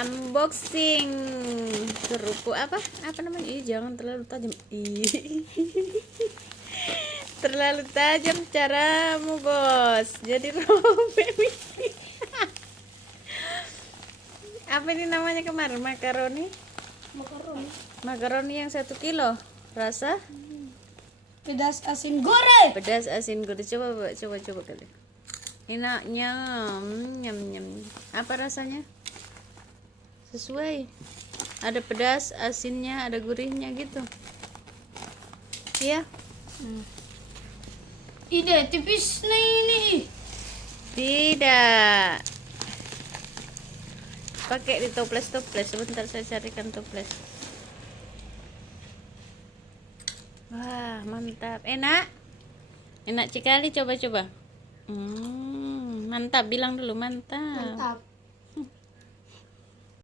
Unboxing kerupuk apa namanya? Jangan terlalu tajam. Terlalu tajam caramu, bos. Jadi robek. Apa ini namanya kemarin? Makaroni yang 1 kilo. Rasa Pedas asin goreng. Coba kali. Enaknya. Nyam. Apa rasanya? Sesuai. Ada pedas, asinnya, ada gurihnya gitu. Iya. Ide tipis nih ini. Tidak. Pakai di toples. Sebentar saya carikan toples. Wah, mantap. Enak sekali, coba. Mantap, bilang dulu mantap. Mantap.